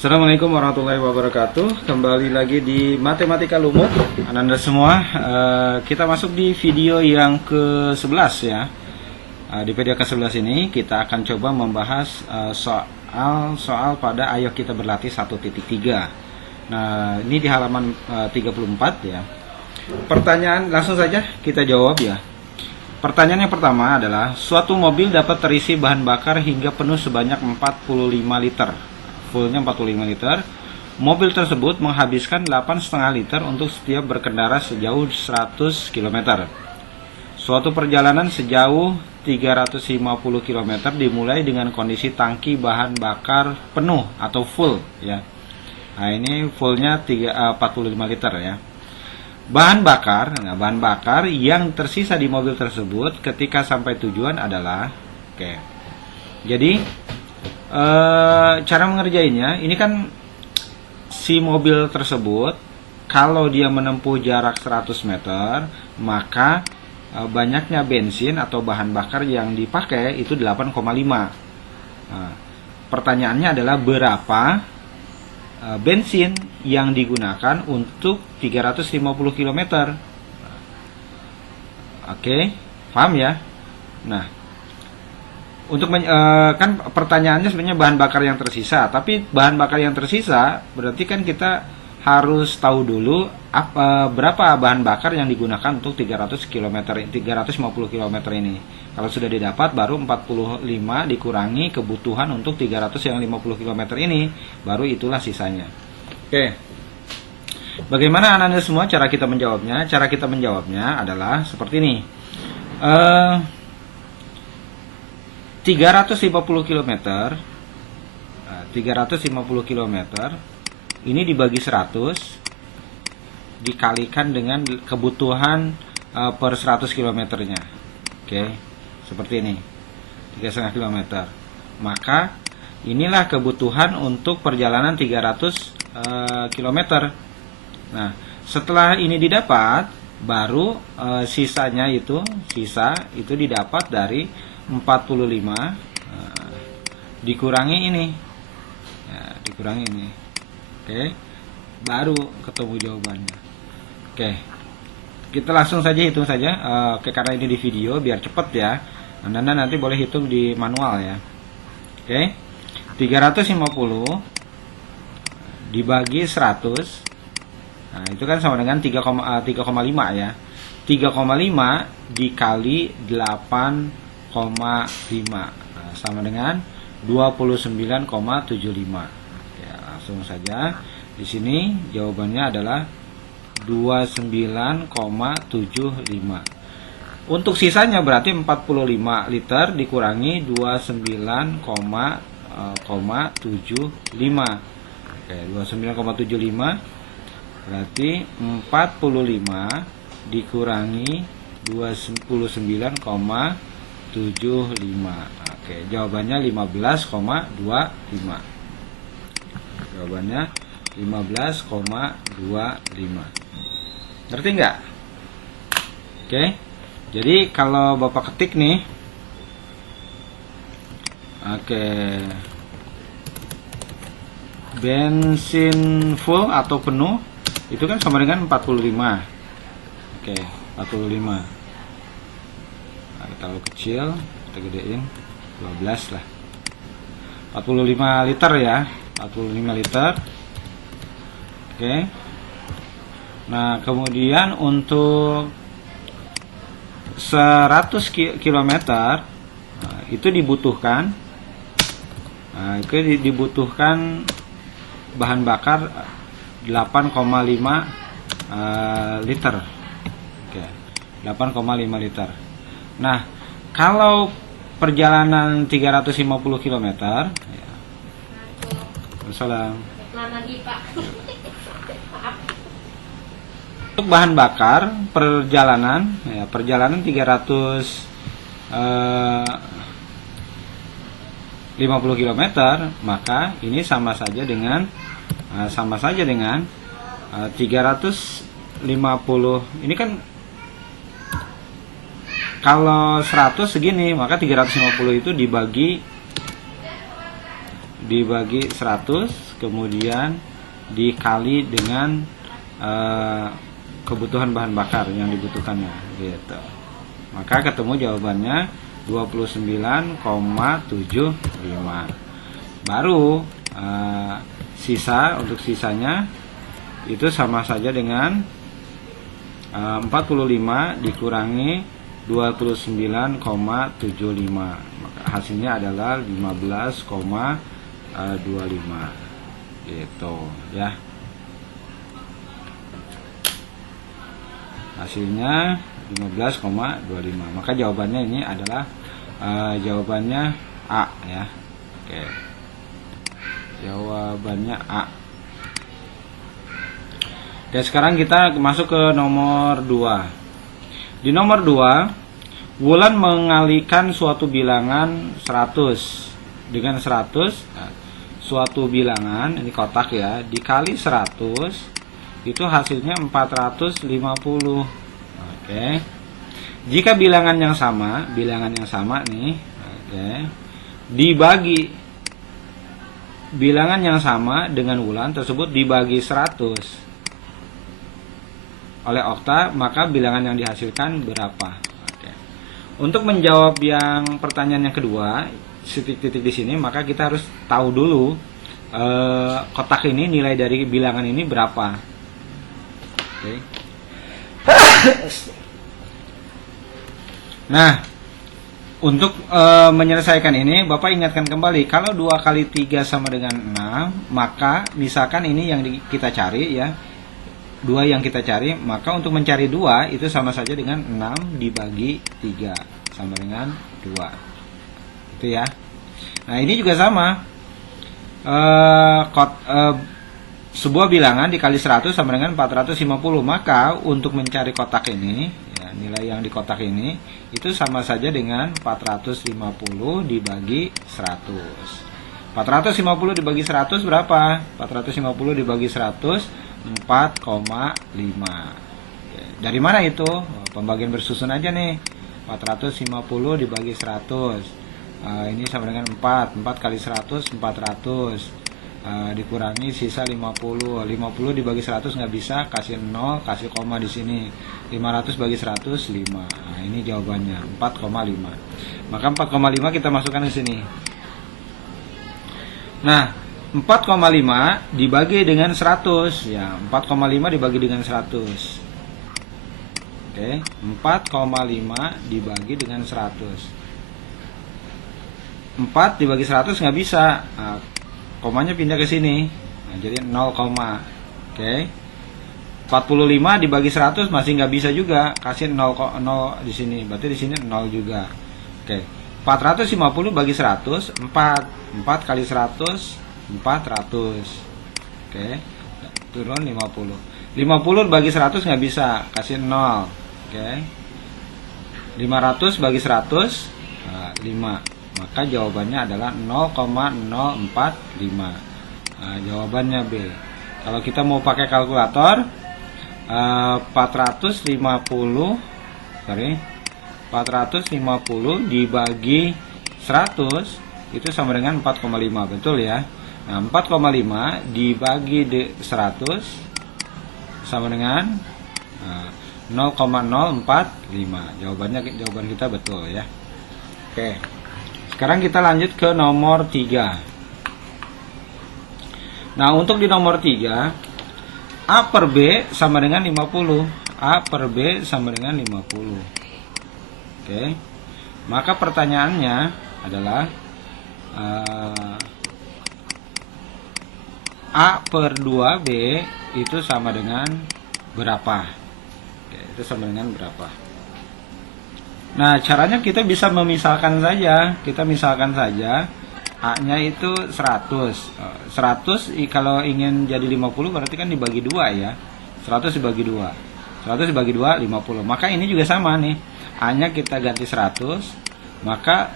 Assalamualaikum warahmatullahi wabarakatuh. Kembali lagi di Matematika Lumut, Anda semua. Kita masuk di video yang ke-11 ya. Di video ke-11 ini kita akan coba membahas soal pada ayo kita berlatih 1.3. Nah, ini di halaman 34 ya. Pertanyaan langsung saja kita jawab ya. Pertanyaan yang pertama adalah suatu mobil dapat terisi bahan bakar hingga penuh sebanyak 45 liter. Fullnya 45 liter. Mobil tersebut menghabiskan 8,5 liter untuk setiap berkendara sejauh 100 km. Suatu perjalanan sejauh 350 km dimulai dengan kondisi tangki bahan bakar penuh atau full ya. Nah, ini fullnya 45 liter ya. Bahan bakar yang tersisa di mobil tersebut ketika sampai tujuan adalah Jadi cara mengerjainya, ini kan si mobil tersebut kalau dia menempuh jarak 100 meter, maka banyaknya bensin atau bahan bakar yang dipakai itu 8,5. Pertanyaannya adalah berapa bensin yang digunakan untuk 350 km. Oke, paham ya? Nah, untuk kan pertanyaannya sebenarnya bahan bakar yang tersisa, tapi bahan bakar yang tersisa berarti kan kita harus tahu dulu berapa bahan bakar yang digunakan untuk 350 km ini. Kalau sudah didapat, baru 45 dikurangi kebutuhan untuk 350 km ini, baru itulah sisanya. Oke. Bagaimana Anda semua cara kita menjawabnya? Cara kita menjawabnya adalah seperti ini. 350 km ini dibagi 100 dikalikan dengan kebutuhan per 100 km-nya. Oke, seperti ini. 3,5 km. Maka inilah kebutuhan untuk perjalanan 300 km. Nah, setelah ini didapat, baru sisa itu didapat dari 45 dikurangi ini ya, dikurangi ini. Oke, baru ketemu jawabannya. Oke, kita langsung saja hitung saja. Karena ini di video biar cepat ya, Anda nanti boleh hitung di manual ya. Oke, 350 dibagi 100, nah itu kan sama dengan 3,5 ya. 3,5 dikali 8,5 sama dengan 29,75. Ya, langsung saja. Di sini jawabannya adalah 29,75. Untuk sisanya berarti 45 liter dikurangi 29,75. Oke, 29,75 berarti 45 dikurangi 29,75. Oke, jawabannya 15,25. Jawabannya 15,25. Ngerti nggak? Oke. Jadi kalau Bapak ketik nih, bensin full atau penuh itu kan sama dengan 45. Oke, 45. Nah, terlalu kecil, kita gedein 12 lah. 45 liter ya, 45 liter. Oke. Nah, kemudian untuk 100 km itu dibutuhkan bahan bakar 8,5 liter. Oke, 8,5 liter. Nah, kalau perjalanan 350 km ya. Wassalam. Untuk bahan bakar perjalanan 350 km, maka ini sama saja dengan 350. Ini kan kalau 100 segini, maka 350 itu dibagi dibagi 100, kemudian dikali dengan kebutuhan bahan bakar yang dibutuhkannya gitu. Maka ketemu jawabannya 29,75. Baru sisa, untuk sisanya itu sama saja dengan 45 dikurangi 29,75. Maka hasilnya adalah 15,25 gitu ya. Hasilnya 15,25. Maka jawabannya ini adalah jawabannya A ya. Oke. Jawabannya A. Dan sekarang kita masuk ke nomor 2. Di nomor 2, Wulan mengalihkan suatu bilangan 100 dengan 100. Suatu bilangan, ini kotak ya, dikali 100 itu hasilnya 450. Oke. Jika bilangan yang sama nih, oke, dibagi bilangan yang sama dengan Wulan tersebut dibagi 100 oleh Okta, maka bilangan yang dihasilkan berapa? Oke. Untuk menjawab yang pertanyaan yang kedua, titik-titik di sini, maka kita harus tahu dulu kotak ini, nilai dari bilangan ini berapa. Oke. Nah, untuk menyelesaikan ini, Bapak ingatkan kembali, kalau 2 kali 3 sama dengan 6, maka misalkan ini yang kita cari ya, 2 yang kita cari, maka untuk mencari 2 itu sama saja dengan 6 dibagi 3 sama dengan 2. Itu ya. Nah, ini juga sama. Sebuah bilangan dikali 100 sama dengan 450. Maka untuk mencari kotak ini ya, nilai yang di kotak ini itu sama saja dengan 450 dibagi 100. 450 dibagi 100 berapa? 450 dibagi 100 4,5. Dari mana itu? Pembagian bersusun aja nih. 450 dibagi 100. Ini sama dengan 4. 4 kali 100 400. Dikurangi sisa 50. 50 dibagi 100 nggak bisa, kasih 0, kasih koma di sini. 500 bagi 100 5. Nah, ini jawabannya 4,5. Maka 4,5 kita masukkan ke sini. Nah, 4,5 dibagi dengan 100 ya, 4,5 dibagi dengan 100. Oke, 4,5 dibagi dengan 100. 4 dibagi 100 nggak bisa. Nah, komanya pindah ke sini. Nah, jadi 0, oke. 45 dibagi 100 masih nggak bisa juga, kasih 0 di sini. Berarti di sini 0 juga. Oke. 450 bagi 100 4 kali 100 400. Oke. Turun 50. 50 bagi 100 nggak bisa, kasih 0. Oke. 500 bagi 100 5. Maka jawabannya adalah 0,045. Nah, jawabannya B. Kalau kita mau pakai kalkulator, 450 dibagi 100 itu sama dengan 4,5, betul ya. Nah, 4,5 dibagi 100 sama dengan 0,045. Jawaban kita betul ya. Oke. Sekarang kita lanjut ke nomor 3. Nah, untuk di nomor 3, A per B sama dengan 50. A per B sama dengan 50. Oke. Maka pertanyaannya adalah A per 2B itu sama dengan berapa? Oke, itu sama dengan berapa? Nah, caranya kita bisa memisahkan saja. Kita misalkan saja A-nya itu 100. 100 kalau ingin jadi 50 berarti kan dibagi 2 ya. 100 dibagi 2. 100 dibagi 2 50. Maka ini juga sama nih. A-nya kita ganti 100. Maka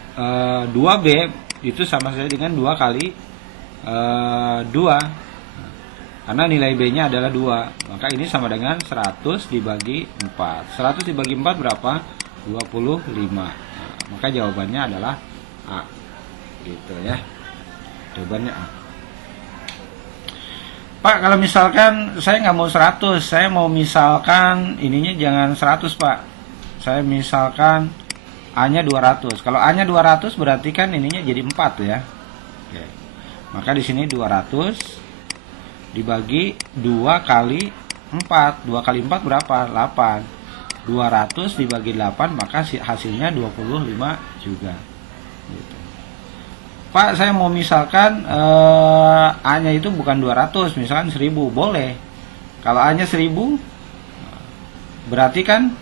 2B itu sama saja dengan 2 kali 2. Karena nilai B-nya adalah 2. Maka ini sama dengan 100 dibagi 4. 100 dibagi 4 berapa? 25. Nah, maka jawabannya adalah A. Gitu ya. Jawabannya A. Pak, kalau misalkan saya nggak mau 100, saya mau misalkan ininya jangan 100 Pak. Saya misalkan A-nya 200. Kalau A-nya 200 berarti kan ininya jadi 4 ya. Oke. Maka di sini 200 dibagi 2 kali 4. 2 kali 4 berapa? 8. 200 dibagi 8 maka hasilnya 25 juga. Gitu. Pak, saya mau misalkan A-nya itu bukan 200, misalkan 1000, boleh. Kalau A-nya 1000, berarti kan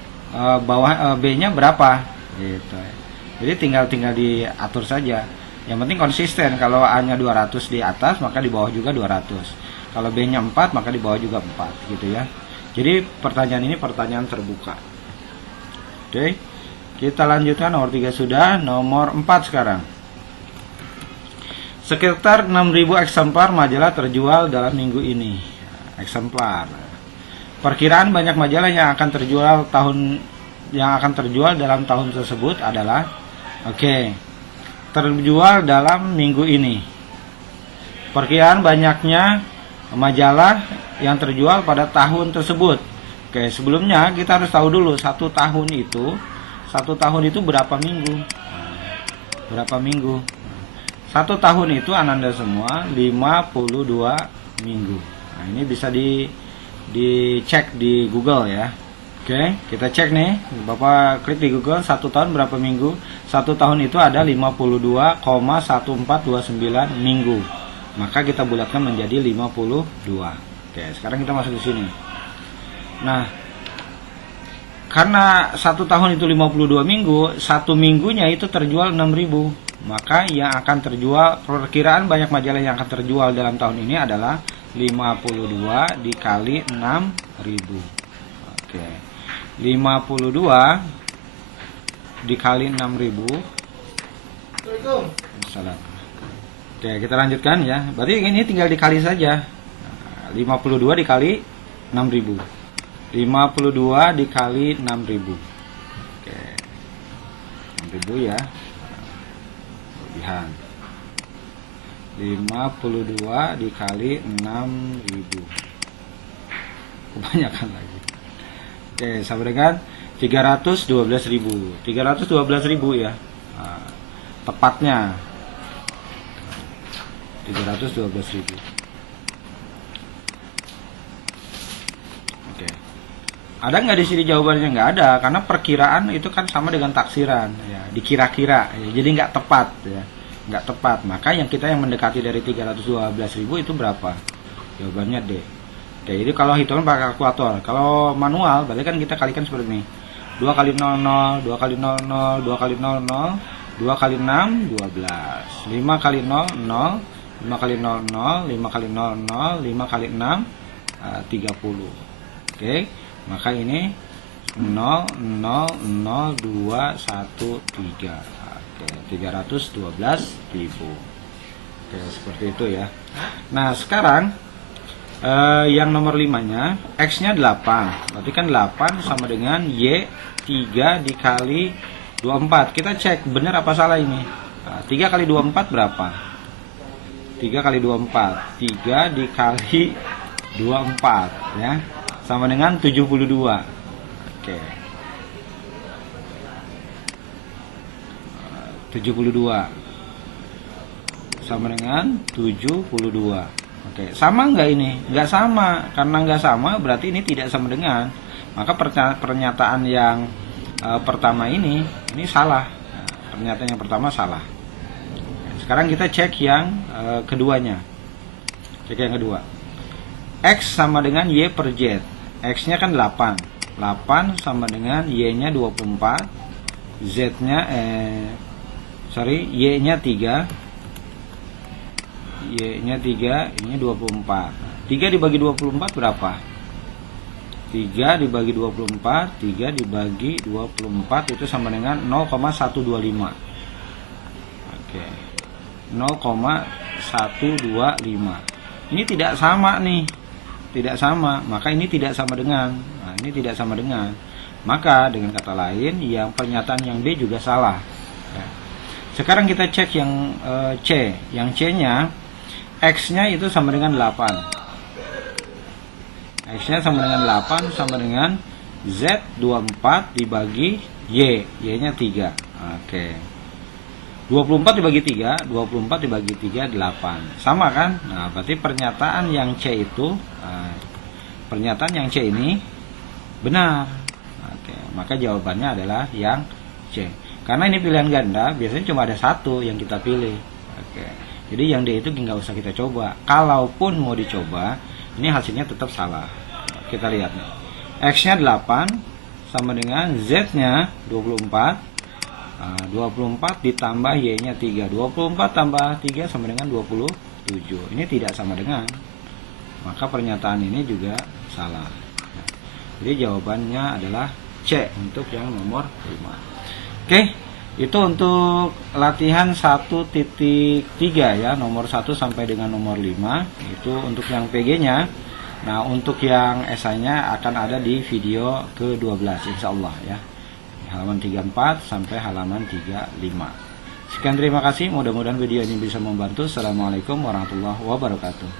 B-nya berapa? Gitu. Jadi tinggal diatur saja. Yang penting konsisten. Kalau A-nya 200 di atas, maka di bawah juga 200. Kalau B-nya 4, maka di bawah juga 4, gitu ya. Jadi pertanyaan ini pertanyaan terbuka. Oke. Kita lanjutkan, nomor 3 sudah, nomor 4 sekarang. Sekitar 6.000 eksemplar majalah terjual dalam minggu ini. Eksemplar. Perkiraan banyak majalah yang akan terjual dalam tahun tersebut adalah terjual dalam minggu ini. Perkiraan banyaknya majalah yang terjual pada tahun tersebut. Sebelumnya kita harus tahu dulu satu tahun itu berapa minggu? Berapa minggu? Satu tahun itu Ananda semua 52 minggu. Nah, ini bisa dicek di Google ya. Oke, kita cek nih. Bapak klik di Google, satu tahun berapa minggu? Satu tahun itu ada 52,1429 minggu. Maka kita bulatkan menjadi 52. Oke, sekarang kita masuk ke sini. Nah, karena satu tahun itu 52 minggu, satu minggunya itu terjual 6.000. Maka yang akan terjual, perkiraan banyak majalah yang akan terjual dalam tahun ini adalah 52 dikali 6.000. Oke. 52 dikali 6.000. Salah. Oke, kita lanjutkan ya. Berarti ini tinggal dikali saja. 52 dikali 6.000. 52 dikali 6.000. Oke. 6.000 ya. 52 dikali 6.000. Kebanyakan lagi. Oke, sama dengan 312.000. 312.000 ya. Nah, tepatnya 312.000. Oke. Ada nggak di sini jawabannya? Nggak ada, karena perkiraan itu kan sama dengan taksiran ya, dikira-kira ya, jadi nggak tepat ya, nggak tepat. Maka yang mendekati dari 312.000 itu berapa? Jawabannya D. Oke, jadi kalau hitungan pakai kalkulator, kalau manual berarti kan kita kalikan seperti ini. 2 kali 00, 2 kali 00, 2 kali 00, 2 kali 6, 12. 5 kali 00, 5 kali 00, 5 kali 00, 5 kali 6, 30. Oke. Maka ini 000213. Oke, 312.000. Oke, seperti itu ya. Nah, sekarang yang nomor 5-nya X-nya 8. Berarti kan 8 sama dengan Y 3 dikali 24. Kita cek benar apa salah ini. 3 kali 24 berapa? 3 kali 24. 3 dikali 24 ya. Sama dengan 72. Oke. 72 sama dengan 72. Oke, sama nggak ini? Nggak sama. Karena nggak sama berarti ini tidak sama dengan. Maka pernyataan yang pertama ini salah. Pernyataan yang pertama salah. Sekarang kita cek yang keduanya. Cek yang kedua. X sama dengan Y per Z. X-nya kan 8. 8 sama dengan Y-nya 24. Z-nya Y-nya 3. Y-nya 3, ini 24. 3 dibagi 24 berapa? 3 dibagi 24, 3 dibagi 24 itu sama dengan 0,125. Oke. 0,125. Ini tidak sama nih. Tidak sama, maka ini tidak sama dengan. Nah, ini tidak sama dengan. Maka dengan kata lain, yang pernyataan yang D juga salah. Ya. Sekarang kita cek yang C. Yang C-nya X-nya itu sama dengan 8. X-nya sama dengan 8 sama dengan Z 24 dibagi Y. Y-nya 3. Oke. 24 dibagi 3, 24 dibagi 3, 8. Sama kan? Nah, berarti pernyataan yang C itu, pernyataan yang C ini benar. Oke, maka jawabannya adalah yang C. Karena ini pilihan ganda, biasanya cuma ada satu yang kita pilih. Oke. Jadi yang D itu nggak usah kita coba. Kalaupun mau dicoba, ini hasilnya tetap salah. Kita lihat nih. X-nya 8 sama dengan Z-nya 24. 24 ditambah Y-nya 3. 24 tambah 3 sama dengan 27. Ini tidak sama dengan. Maka pernyataan ini juga salah. Jadi jawabannya adalah C untuk yang nomor 5. Oke. Itu untuk latihan 1.3 ya, nomor 1 sampai dengan nomor 5. Itu untuk yang PG-nya. Nah, untuk yang esainya akan ada di video ke-12 insyaallah ya. Halaman 34 sampai halaman 35. Sekian, terima kasih. Mudah-mudahan video ini bisa membantu. Assalamualaikum warahmatullahi wabarakatuh.